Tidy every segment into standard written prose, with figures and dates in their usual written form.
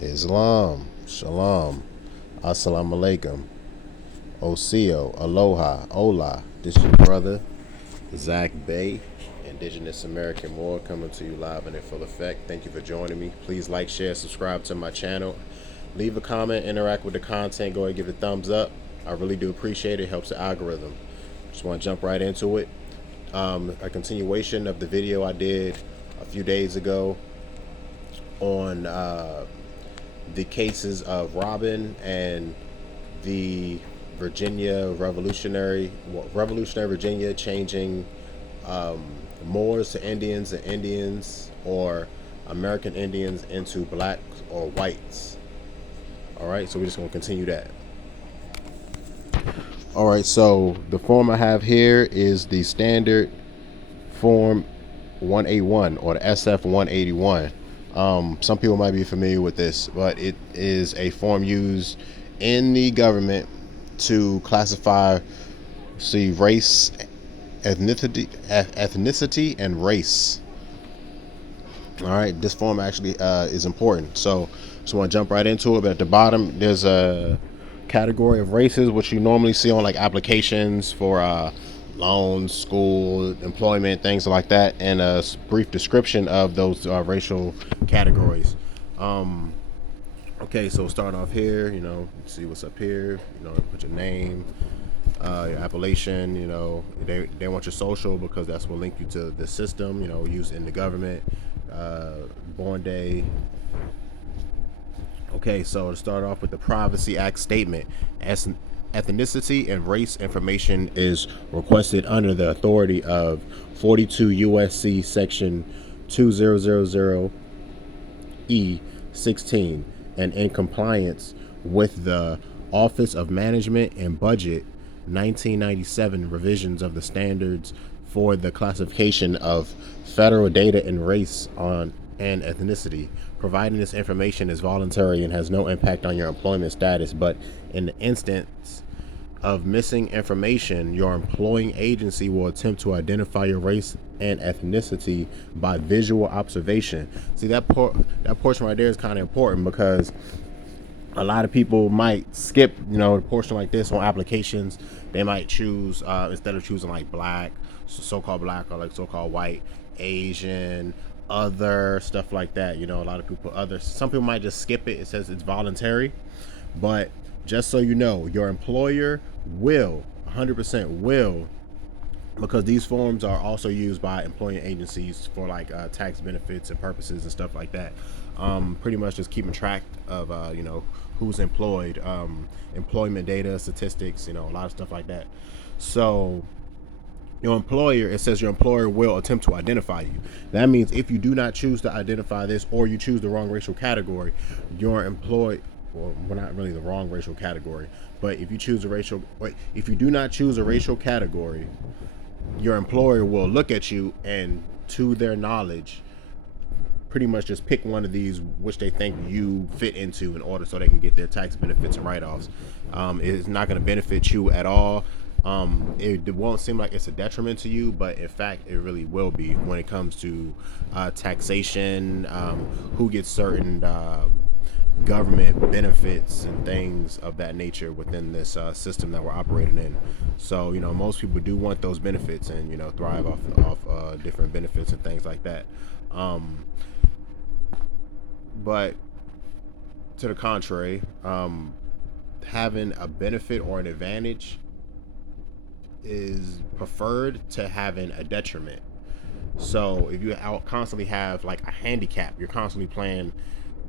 Islam, Shalom, Assalamu alaikum, Osio, Aloha, Ola. This is your brother, Zach Bay, Indigenous American Moor, coming to you live and in full effect. Thank you for joining me. Please like, share, subscribe to my channel. Leave a comment, interact with the content. Go ahead and give it a thumbs up. I really do appreciate it. It helps the algorithm. Just want to jump right into it. A continuation of the video I did a few days ago on the cases of Robin and the Revolutionary Virginia changing Moors to Indians and Indians or American Indians into blacks or whites. All right, so we're just gonna continue that. All right, so the form I have here is the standard form 181 or the SF 181. Some people might be familiar with this, but it is a form used in the government to classify, race, ethnicity, and race. All right, this form actually is important. So, just want to jump right into it. But at the bottom, there's a category of races, which you normally see on like applications for loans, school, employment, things like that, and a brief description of those racial categories. Okay, so start off here. See what's up here. Put your name, your appellation. They want your social because that's what link you to the system. Used in the government. Born day. Okay, so to start off with the Privacy Act statement, ethnicity and race information is requested under the authority of 42 USC section 2000 E16 and in compliance with the Office of Management and Budget 1997 revisions of the standards for the classification of federal data in race on and ethnicity. Providing this information is voluntary and has no impact on your employment status, but in the instance of missing information, your employing agency will attempt to identify your race and ethnicity by visual observation. See, that portion right there is kind of important because a lot of people might skip, a portion like this on applications. They might choose, instead of choosing like black, so-called black, or like so-called white, Asian, other, stuff like that. A lot of people put other. Some people might just skip it. It says it's voluntary, but just so you know, your employer will 100% will, because these forms are also used by employing agencies for like tax benefits and purposes and stuff like that. Pretty much just keeping track of who's employed, employment data, statistics, a lot of stuff like that. So it says your employer will attempt to identify you. That means if you do not choose to identify this, or you choose the wrong racial category, your employee, well, we're not really the wrong racial category, but if you do not choose a racial category, your employer will look at you and, to their knowledge, pretty much just pick one of these which they think you fit into in order so they can get their tax benefits and write-offs. It's not going to benefit you at all. It won't seem like it's a detriment to you, but in fact it really will be when it comes to taxation, who gets certain government benefits and things of that nature within this system that we're operating in. So most people do want those benefits and thrive off different benefits and things like that. But to the contrary, having a benefit or an advantage is preferred to having a detriment. So if you constantly have like a handicap, you're constantly playing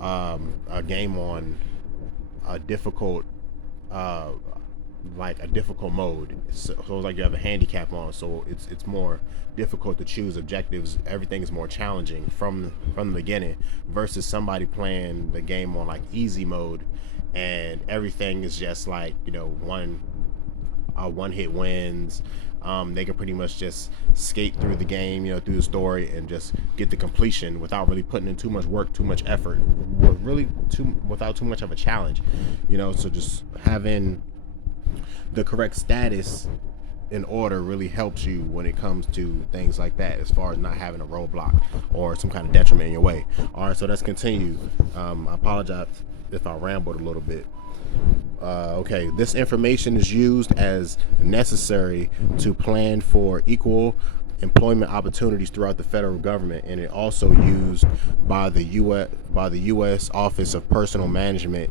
a game on a difficult mode. So it's like you have a handicap on, so it's more difficult to choose objectives. Everything is more challenging from the beginning versus somebody playing the game on like easy mode, and everything is just like one hit wins. They can pretty much just skate through the game, through the story, and just get the completion without really putting in too much work, too much effort, without too much of a challenge. So just having the correct status in order really helps you when it comes to things like that, as far as not having a roadblock or some kind of detriment in your way. All right, so let's continue. I apologize if I rambled a little bit. Okay, this information is used as necessary to plan for equal employment opportunities throughout the federal government, and it also used by the U.S. Office of Personnel Management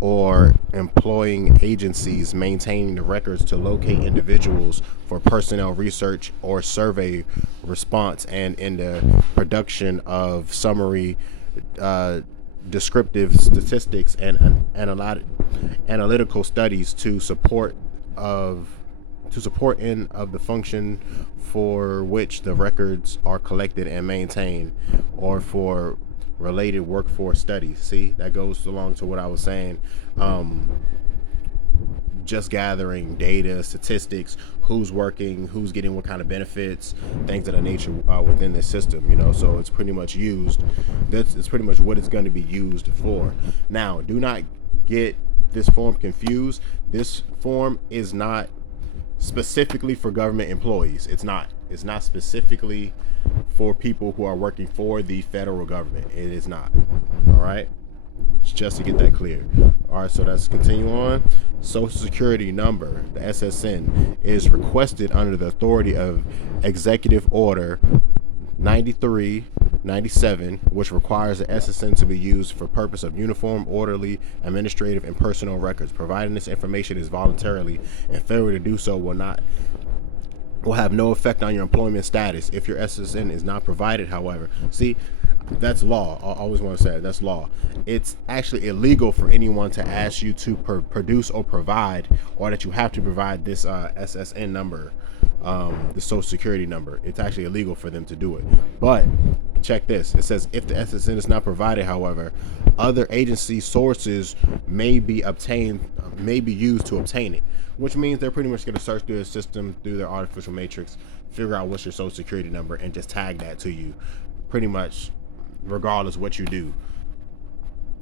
or employing agencies maintaining the records to locate individuals for personnel research or survey response, and in the production of summary uh, descriptive statistics and analytical studies of to support in of the function for which the records are collected and maintained, or for related workforce studies. See, that goes along to what I was saying. Just gathering data, statistics, who's working, who's getting what kind of benefits, things of that nature within the system. So it's pretty much used. It's pretty much what it's going to be used for. Now, do not get this form confused. This form is not specifically for government employees. It's not. It's not specifically for people who are working for the federal government. It is not. All right. Just to get that clear. All right, so let's continue on. Social Security number, the SSN, is requested under the authority of Executive Order 9397, which requires the SSN to be used for purpose of uniform, orderly, administrative, and personal records. Providing this information is voluntarily, and failure to do so will have no effect on your employment status if your SSN is not provided. However, see, that's law. I always want to say that's law. It's actually illegal for anyone to ask you to produce or provide, or that you have to provide this SSN number, the Social Security number. It's actually illegal for them to do it. But check this. It says if the SSN is not provided, however, other agency sources may be used to obtain it, which means they're pretty much going to search through the system, through their artificial matrix, figure out what's your Social Security number, and just tag that to you, pretty much regardless what you do.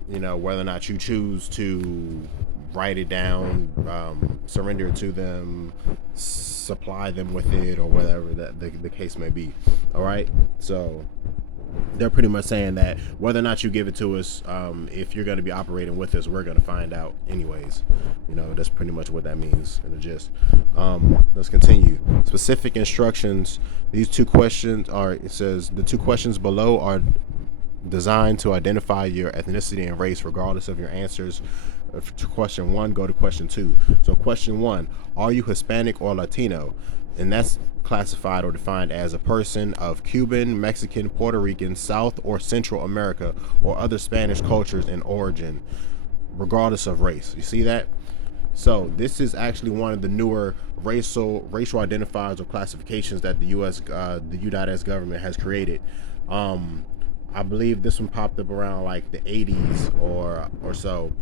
Whether or not you choose to write it down, surrender it to them, supply them with it, or whatever that the case may be. All right, so they're pretty much saying that whether or not you give it to us, if you're going to be operating with us, we're going to find out anyways. That's pretty much what that means in the gist. Let's continue. Specific instructions. These two questions are, it says, the two questions below are designed to identify your ethnicity and race regardless of your answers to question 1. Go to question 2. So question 1, are you Hispanic or Latino? And that's classified or defined as a person of Cuban, Mexican, Puerto Rican, South or Central America, or other Spanish cultures in origin, regardless of race. You see that? So this is actually one of the newer racial identifiers or classifications that the U.S. government has created. I believe this one popped up around like the 80s or so,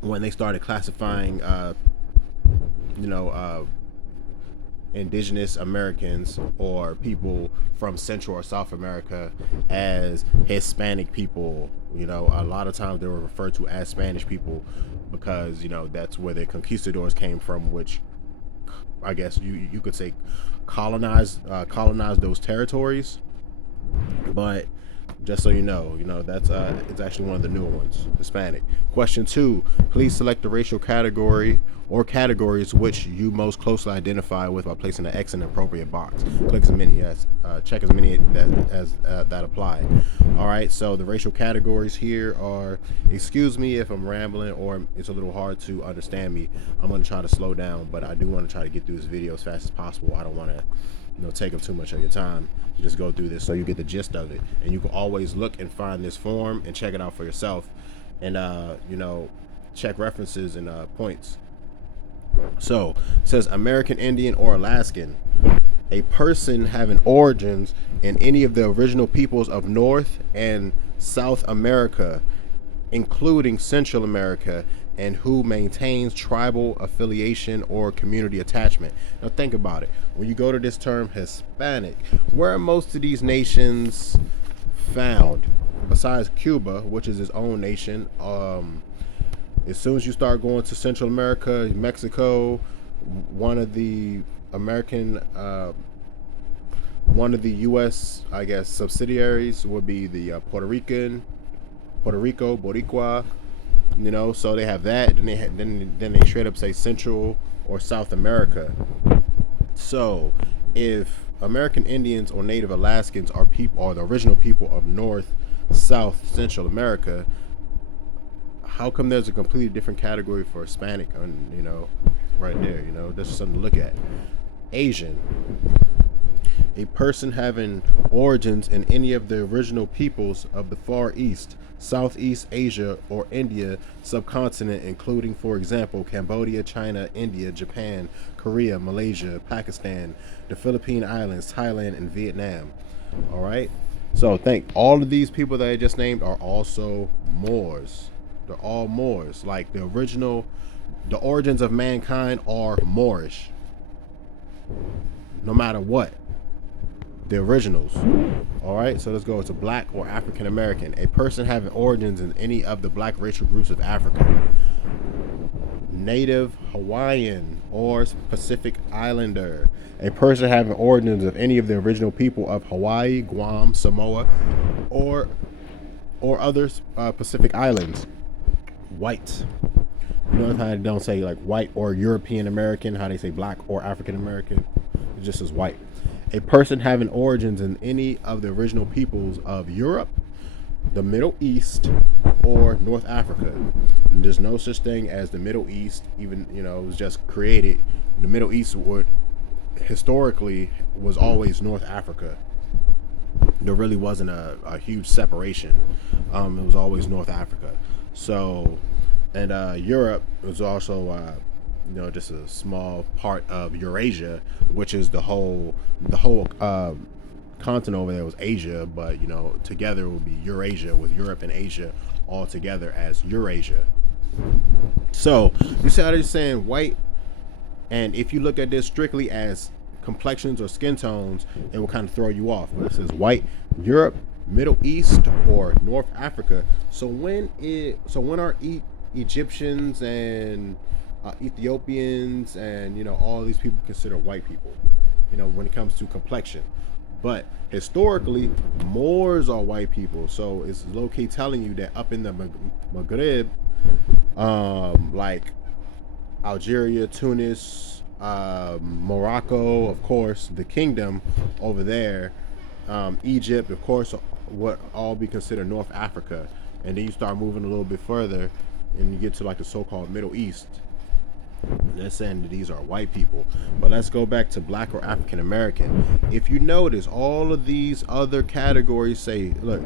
when they started classifying indigenous Americans or people from Central or South America as Hispanic people. A lot of times they were referred to as Spanish people because that's where the conquistadors came from, which I guess you could say colonized those territories. But just so you know, that's it's actually one of the newer ones, Hispanic. Question 2, please select the racial category or categories which you most closely identify with by placing an X in the appropriate box. Click as many as check as many that apply. All right, so the racial categories here are, excuse me if I'm rambling or it's a little hard to understand me. I'm going to try to slow down, but I do want to try to get through this video as fast as possible. I don't want to take up too much of your time. Just go through this so you get the gist of it, and you can always look and find this form and check it out for yourself, and check references and points. So it says American Indian or Alaskan, a person having origins in any of the original peoples of North and South America, including Central America, and who maintains tribal affiliation or community attachment. Now think about it. When you go to this term Hispanic, where are most of these nations found? Besides Cuba, which is its own nation, as soon as you start going to Central America, Mexico, One of the American, one of the U.S. I guess subsidiaries would be the Puerto Rico, Boricua. So they have that. Then they straight up say Central or South America. So, if American Indians or Native Alaskans are people, or the original people of North, South, Central America, how come there's a completely different category for Hispanic? Right there. That's just something to look at. Asian, a person having origins in any of the original peoples of the Far East, Southeast Asia, or India subcontinent, including, for example, Cambodia, China, India, Japan, Korea, Malaysia, Pakistan, the Philippine Islands, Thailand, and Vietnam. All right. So think all of these people that I just named are also Moors. They're all Moors. Like the origins of mankind are Moorish. No matter what, the originals. All right, so let's go to black or African American. A person having origins in any of the black racial groups of Africa. Native Hawaiian or Pacific Islander. A person having origins of any of the original people of Hawaii, Guam, Samoa, or other Pacific Islands. White. You notice how they don't say like white or European American, how they say black or African American. It just says white. A person having origins in any of the original peoples of Europe, the Middle East, or North Africa. And there's no such thing as the Middle East, even, it was just created. The Middle East historically was always North Africa. There really wasn't a huge separation. It was always North Africa. So, and Europe was also just a small part of Eurasia, which is the whole continent over there was Asia, but together it would be Eurasia, with Europe and Asia all together as Eurasia. So you see how they're saying white, and if you look at this strictly as complexions or skin tones, it will kind of throw you off. But it says white, Europe, Middle East, or North Africa. So when are Egyptians and Ethiopians and all these people considered white people? When it comes to complexion. But historically, Moors are white people. So it's low-key telling you that up in the Maghreb, like Algeria, Tunis, Morocco, of course, the kingdom over there, Egypt, of course, would all be considered North Africa. And then you start moving a little bit further and you get to like the so-called Middle East. And they're saying that these are white people. But let's go back to black or African American. If you notice, all of these other categories say, look,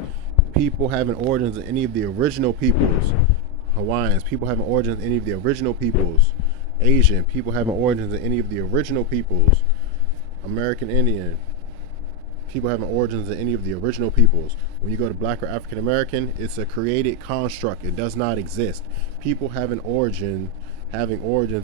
people having origins in any of the original peoples, Hawaiians, people having origins in any of the original peoples, Asian, people having origins in any of the original peoples, American Indian, people having origins in any of the original peoples. When you go to black or African American, it's a created construct. It does not exist. People having origins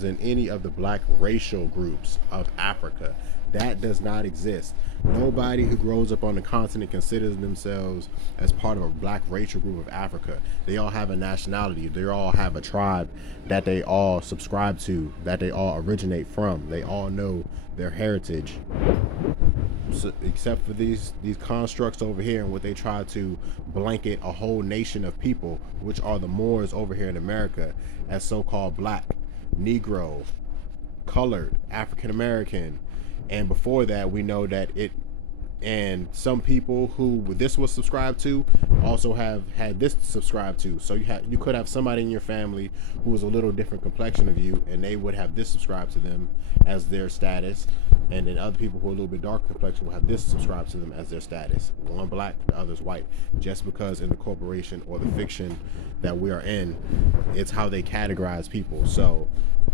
in any of the black racial groups of Africa. That does not exist. Nobody who grows up on the continent considers themselves as part of a black racial group of Africa. They all have a nationality. They all have a tribe that they all subscribe to, that they all originate from. They all know their heritage. So, except for these constructs over here, and what they try to blanket a whole nation of people, which are the Moors over here in America, as so-called black, Negro, colored, African American. And before that, we know that and some people who this was subscribed to also have had this subscribed to. So you could have somebody in your family who was a little different complexion of you, and they would have this subscribed to them as their status, and then other people who are a little bit darker complexion will have this subscribed to them as their status. One black, the other's white. Just because in the corporation or the fiction that we are in, it's how they categorize people. So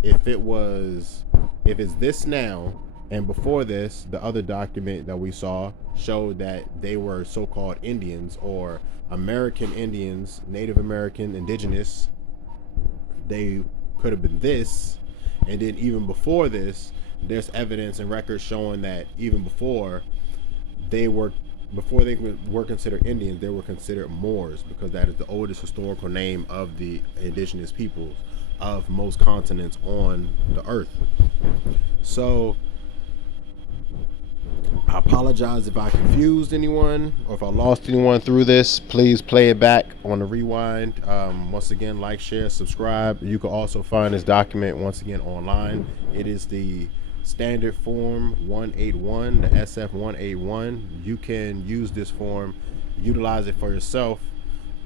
if it's this now, and before this, the other document that we saw showed that they were so-called Indians or American Indians, Native American, indigenous. They could have been this. And then even before this, there's evidence and records showing that even before they were considered Indians, they were considered Moors, because that is the oldest historical name of the indigenous peoples of most continents on the earth. So I apologize if I confused anyone or if I lost anyone through this. Please play it back on the rewind. Once again, like, share, subscribe. You can also find this document once again online. It is the standard form 181, the SF 181. You can use this form, utilize it for yourself.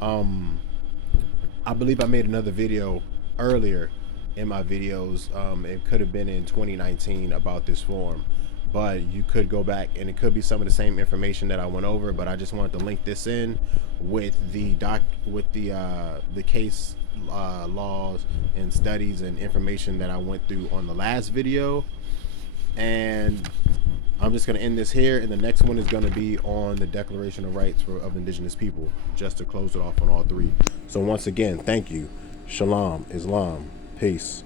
I believe I made another video earlier in my videos. It could have been in 2019 about this form, but you could go back and it could be some of the same information that I went over. But I just wanted to link this in with the case laws and studies and information that I went through on the last video. And I'm just going to end this here, and the next one is going to be on the Declaration of Rights of Indigenous People, just to close it off on all three. So once again, thank you. Shalom, Islam, peace.